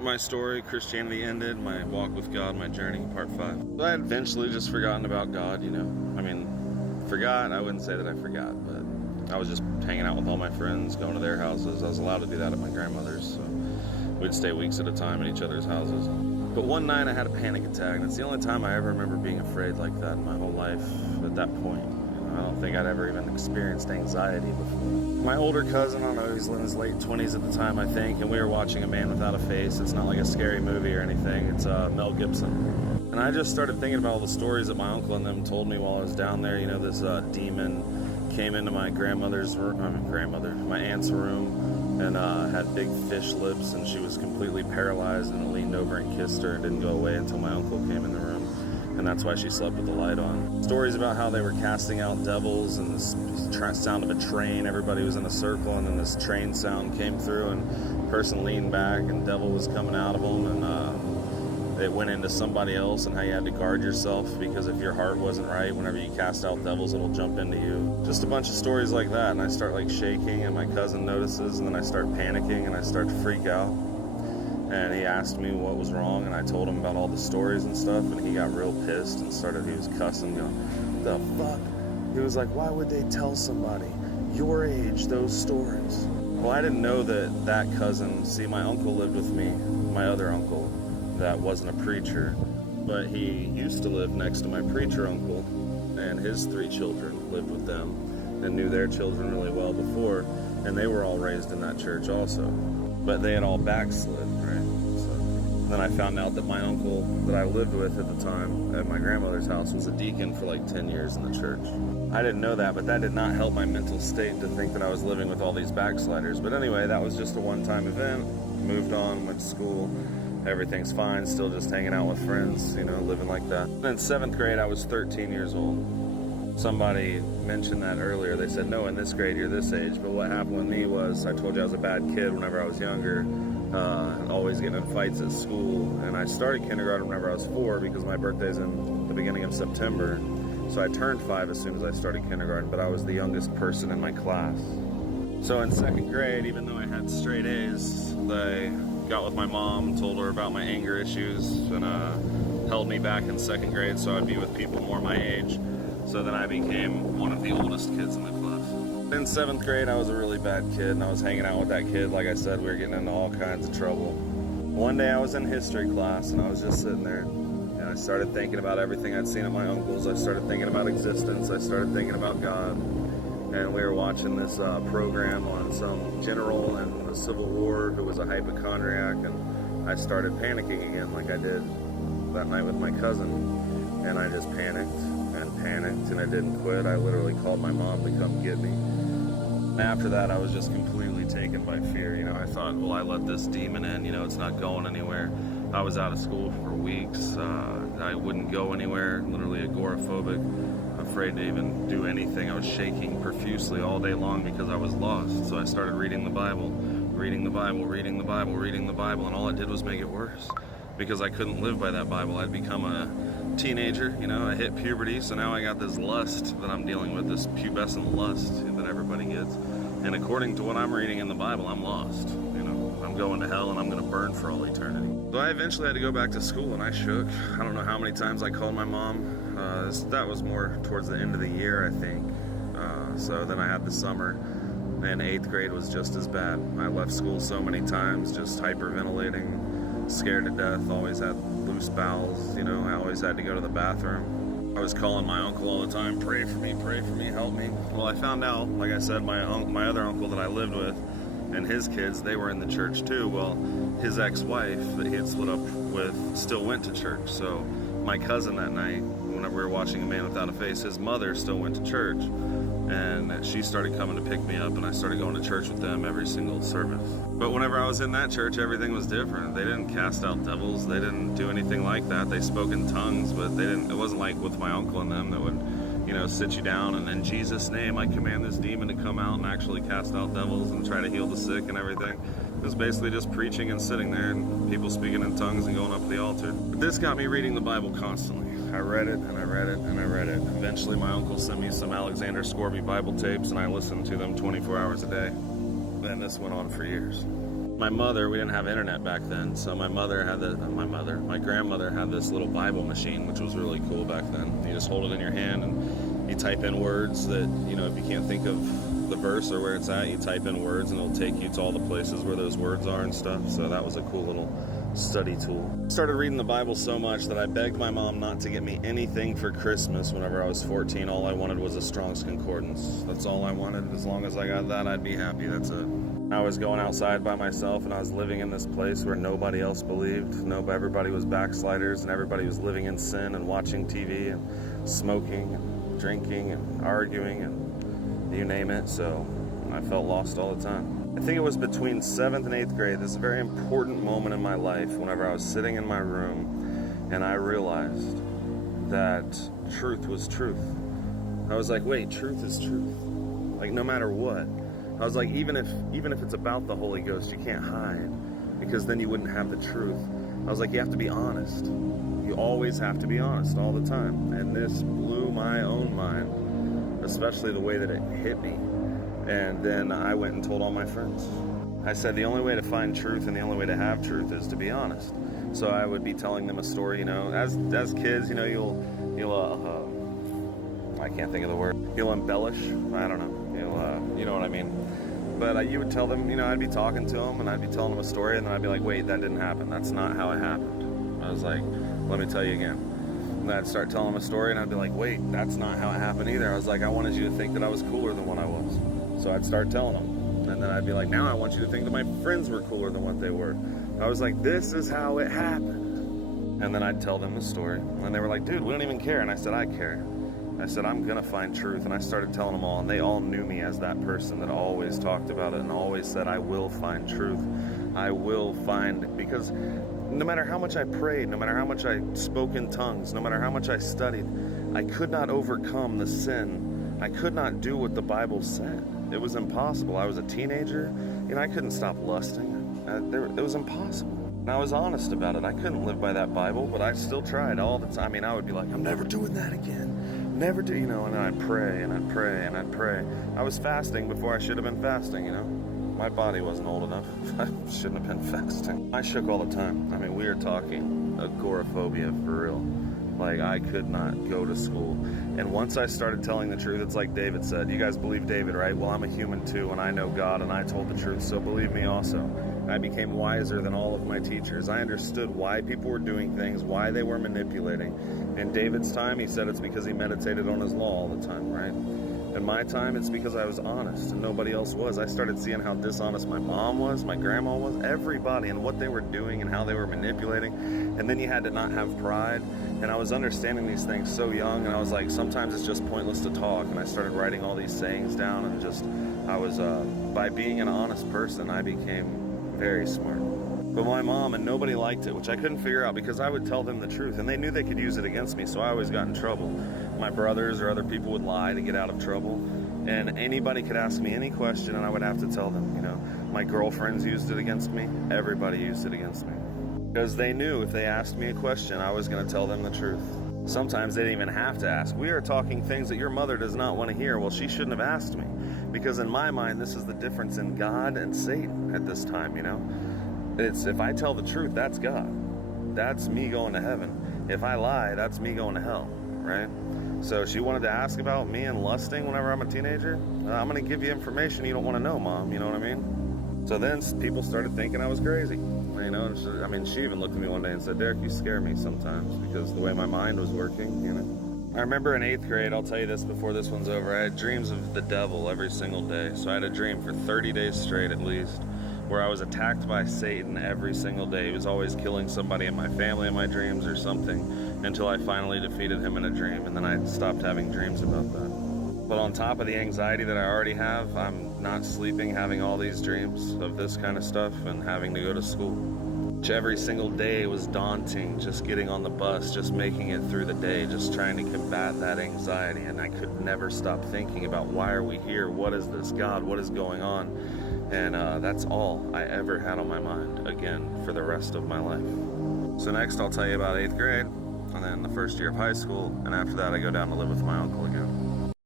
My story, Christianity ended, my walk with God, my journey, part 5. So I had eventually just forgotten about God, you know. I mean, forgot, I wouldn't say that I forgot, but I was just hanging out with all my friends, going to their houses. I was allowed to do that at my grandmother's, so we'd stay weeks at a time at each other's houses. But one night I had a panic attack, and it's the only time I ever remember being afraid like that in my whole life at that point. I don't think I'd ever even experienced anxiety before. My older cousin, I don't know, he was in his late 20s at the time, I think, and we were watching A Man Without a Face. It's not like a scary movie or anything. It's Mel Gibson. And I just started thinking about all the stories that my uncle and them told me while I was down there. You know, this demon came into my my aunt's room and had big fish lips, and she was completely paralyzed, and leaned over and kissed her and didn't go away until my uncle came in the room. And that's why she slept with the light on. Stories about how they were casting out devils, and this sound of a train. Everybody was in a circle, and then this train sound came through, and a person leaned back, and devil was coming out of them, and it went into somebody else, and how you had to guard yourself, because if your heart wasn't right, whenever you cast out devils, it'll jump into you. Just a bunch of stories like that, and I start like shaking, and my cousin notices, and then I start panicking, and I start to freak out. And he asked me what was wrong, and I told him about all the stories and stuff, and he got real pissed and he was cussing, going, "The fuck?" He was like, "Why would they tell somebody your age those stories?" Well, I didn't know that cousin, see, my uncle lived with me, my other uncle, that wasn't a preacher, but he used to live next to my preacher uncle, and his 3 children lived with them, and knew their children really well before, and they were all raised in that church also. But they had all backslid, right? So then I found out that my uncle that I lived with at the time at my grandmother's house was a deacon for like 10 years in the church. I didn't know that, but that did not help my mental state to think that I was living with all these backsliders. But anyway, that was just a one-time event. Moved on, went to school. Everything's fine, still just hanging out with friends, you know, living like that. And in 7th grade, I was 13 years old. Somebody mentioned that earlier. They said, no, in this grade, you're this age. But what happened with me was, I told you I was a bad kid whenever I was younger, always getting in fights at school. And I started kindergarten whenever I was 4, because my birthday's in the beginning of September. So I turned 5 as soon as I started kindergarten, but I was the youngest person in my class. So in 2nd grade, even though I had straight A's, they got with my mom, told her about my anger issues, and held me back in 2nd grade so I'd be with people more my age. So then I became one of the oldest kids in the class. In 7th grade, I was a really bad kid, and I was hanging out with that kid. Like I said, we were getting into all kinds of trouble. One day I was in history class, and I was just sitting there, and I started thinking about everything I'd seen at my uncle's. I started thinking about existence. I started thinking about God. And we were watching this program on some general in the Civil War who was a hypochondriac, and I started panicking again like I did that night with my cousin. And I just panicked, and it didn't quit. I literally called my mom to come get me. And after that, I was just completely taken by fear. You know, I thought, well, I let this demon in, you know, it's not going anywhere. I was out of school for weeks. I wouldn't go anywhere, literally agoraphobic, afraid to even do anything. I was shaking profusely all day long because I was lost. So I started reading the Bible, reading the Bible, reading the Bible, reading the Bible, and all it did was make it worse, because I couldn't live by that Bible. I'd become a teenager, you know, I hit puberty, so now I got this lust that I'm dealing with, this pubescent lust that everybody gets. And according to what I'm reading in the Bible, I'm lost. You know, I'm going to hell, and I'm going to burn for all eternity. So I eventually had to go back to school, and I shook. I don't know how many times I called my mom. That was more towards the end of the year, I think. So then I had the summer, and 8th grade was just as bad. I left school so many times, just hyperventilating, scared to death, always had loose bowels, you know, I always had to go to the bathroom. I was calling my uncle all the time, pray for me, help me. Well, I found out, like I said, my other uncle that I lived with, and his kids, they were in the church too. Well, his ex-wife that he had split up with still went to church. So my cousin that night, whenever we were watching A Man Without a Face, his mother still went to church. And she started coming to pick me up, and I started going to church with them every single service. But whenever I was in that church, everything was different. They didn't cast out devils. They didn't do anything like that. They spoke in tongues, but it wasn't like with my uncle and them that would, you know, sit you down and in Jesus' name, I command this demon to come out and actually cast out devils and try to heal the sick and everything. It was basically just preaching and sitting there and people speaking in tongues and going up to the altar. But this got me reading the Bible constantly. I read it and I read it and I read it. Eventually my uncle sent me some Alexander Scorby Bible tapes, and I listened to them 24 hours a day. And this went on for years. My mother, we didn't have internet back then, so my grandmother had this little Bible machine, which was really cool back then. You just hold it in your hand and you type in words that, if you can't think of the verse or where it's at, you type in words and it'll take you to all the places where those words are and stuff. So that was a cool little study tool. I started reading the Bible so much that I begged my mom not to get me anything for Christmas whenever I was 14. All I wanted was a Strong's Concordance. That's all I wanted. As long as I got that, I'd be happy. That's it. I was going outside by myself and I was living in this place where nobody else believed. Everybody was backsliders and everybody was living in sin and watching TV and smoking and drinking and arguing and you name it. So I felt lost all the time. I think it was between 7th and 8th grade. This is a very important moment in my life whenever I was sitting in my room and I realized that truth was truth. I was like, wait, truth is truth. Like, no matter what. I was like, even if it's about the Holy Ghost, you can't hide, because then you wouldn't have the truth. I was like, you have to be honest. You always have to be honest all the time. And this blew my own mind, especially the way that it hit me. And then I went and told all my friends. I said the only way to find truth and the only way to have truth is to be honest. So I would be telling them a story, as kids, you'll I can't think of the word. You'll embellish. I don't know. You know what I mean. But you would tell them, I'd be talking to them and I'd be telling them a story and then I'd be like, wait, that didn't happen. That's not how it happened. I was like, let me tell you again. And then I'd start telling them a story and I'd be like, wait, that's not how it happened either. I was like, I wanted you to think that I was cooler than what I was. So I'd start telling them. And then I'd be like, now I want you to think that my friends were cooler than what they were. I was like, this is how it happened. And then I'd tell them the story. And they were like, dude, we don't even care. And I said, I care. I said, I'm going to find truth. And I started telling them all. And they all knew me as that person that always talked about it and always said, I will find truth. I will find, because no matter how much I prayed, no matter how much I spoke in tongues, no matter how much I studied, I could not overcome the sin. I could not do what the Bible said. It was impossible. I was a teenager. I couldn't stop lusting. It was impossible. And I was honest about it. I couldn't live by that Bible, but I still tried all the time. I would be like, I'm never doing that again. Never do, and I'd pray and I'd pray and I'd pray. I was fasting before I should have been fasting, My body wasn't old enough. I shouldn't have been fasting. I shook all the time. We are talking agoraphobia for real. Like, I could not go to school. And once I started telling the truth, it's like David said. You guys believe David, right? Well, I'm a human too, and I know God, and I told the truth, so believe me also. I became wiser than all of my teachers. I understood why people were doing things, why they were manipulating. In David's time, he said it's because he meditated on his law all the time, right? In my time, it's because I was honest and nobody else was. I started seeing how dishonest my mom was, my grandma was, everybody, and what they were doing and how they were manipulating. And then you had to not have pride. And I was understanding these things so young, and I was like, sometimes it's just pointless to talk. And I started writing all these sayings down, and by being an honest person, I became very smart. But my mom and nobody liked it, which I couldn't figure out because I would tell them the truth and they knew they could use it against me, so I always got in trouble. My brothers or other people would lie to get out of trouble, and anybody could ask me any question and I would have to tell them, My girlfriends used it against me. Everybody used it against me. Because they knew if they asked me a question, I was going to tell them the truth. Sometimes they didn't even have to ask. We are talking things that your mother does not want to hear. Well, she shouldn't have asked me. Because in my mind, this is the difference in God and Satan at this time, It's if I tell the truth, that's God. That's me going to heaven. If I lie, that's me going to hell, right? So she wanted to ask about me and lusting whenever I'm a teenager. I'm going to give you information you don't want to know, Mom. You know what I mean? So then people started thinking I was crazy. She even looked at me one day and said, Derich, you scare me sometimes because the way my mind was working, I remember in 8th grade, I'll tell you this before this one's over, I had dreams of the devil every single day. So I had a dream for 30 days straight at least, where I was attacked by Satan every single day. He was always killing somebody in my family in my dreams or something, until I finally defeated him in a dream, and then I stopped having dreams about that. But on top of the anxiety that I already have, I'm not sleeping, having all these dreams of this kind of stuff, and having to go to school. Which every single day was daunting, just getting on the bus, just making it through the day, just trying to combat that anxiety, and I could never stop thinking about why are we here, what is this, God, what is going on? And that's all I ever had on my mind, again, for the rest of my life. So next I'll tell you about 8th grade, and then the first year of high school, and after that I go down to live with my uncle again.